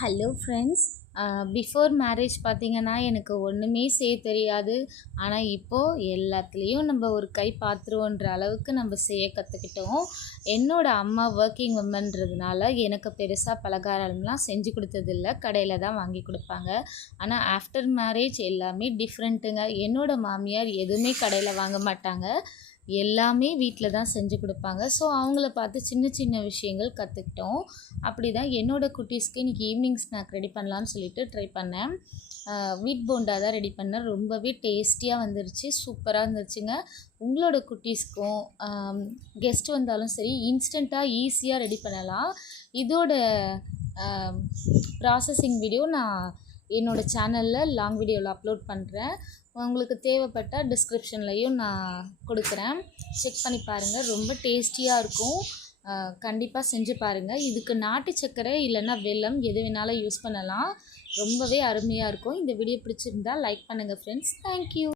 Hello friends. Before marriage பார்த்திங்கன்னா எனக்கு ஒன்றுமே செய்ய தெரியாது. ஆனால் இப்போது எல்லாத்துலேயும் நம்ம ஒரு கை பார்த்துருவோன்ற அளவுக்கு நம்ம செய்ய கற்றுக்கிட்டோம். என்னோடய அம்மா ஒர்க்கிங் உமன்றதுனால எனக்கு பெருசாக பலகாரம்லாம் செஞ்சு கொடுத்ததில்ல, கடையில் தான் வாங்கி கொடுப்பாங்க. ஆனால் ஆஃப்டர் மேரேஜ் எல்லாமே டிஃப்ரெண்ட்டுங்க. என்னோடய மாமியார் எதுவுமே கடையில் வாங்க மாட்டாங்க, எல்லாமே வீட்டில் தான் செஞ்சு கொடுப்பாங்க. ஸோ அவங்கள பார்த்து சின்ன சின்ன விஷயங்கள் கற்றுக்கிட்டோம். அப்படி தான் என்னோடய குட்டீஸ்க்கு இன்றைக்கி ஈவினிங் ஸ்நாக் ரெடி பண்ணலான்னு சொல்லிட்டு ட்ரை பண்ணேன். வீட் போண்டா தான் ரெடி பண்ணேன். ரொம்பவே டேஸ்டியாக வந்துருச்சு, சூப்பராக இருந்துச்சுங்க. உங்களோட குட்டீஸ்க்கும் கெஸ்ட் வந்தாலும் சரி இன்ஸ்டண்ட்டாக ஈஸியாக ரெடி பண்ணலாம். இதோட ப்ராசஸிங் வீடியோ நான் என்னோடய சேனலில் லாங் வீடியோவில் அப்லோட் பண்ணுறேன். உங்களுக்கு தேவைப்பட்டால் டிஸ்கிரிப்ஷன்லையும் நான் கொடுக்குறேன், செக் பண்ணி பாருங்கள். ரொம்ப டேஸ்டியாக இருக்கும். கண்டிப்பாக செஞ்சு பாருங்கள். இதுக்கு நாட்டு சர்க்கரை இல்லைன்னா வெல்லம் எது வேணாலும் யூஸ் பண்ணலாம். ரொம்பவே அருமையாக இருக்கும். இந்த வீடியோ பிடிச்சிருந்தால் லைக் பண்ணுங்கள் ஃப்ரெண்ட்ஸ். தேங்க்யூ.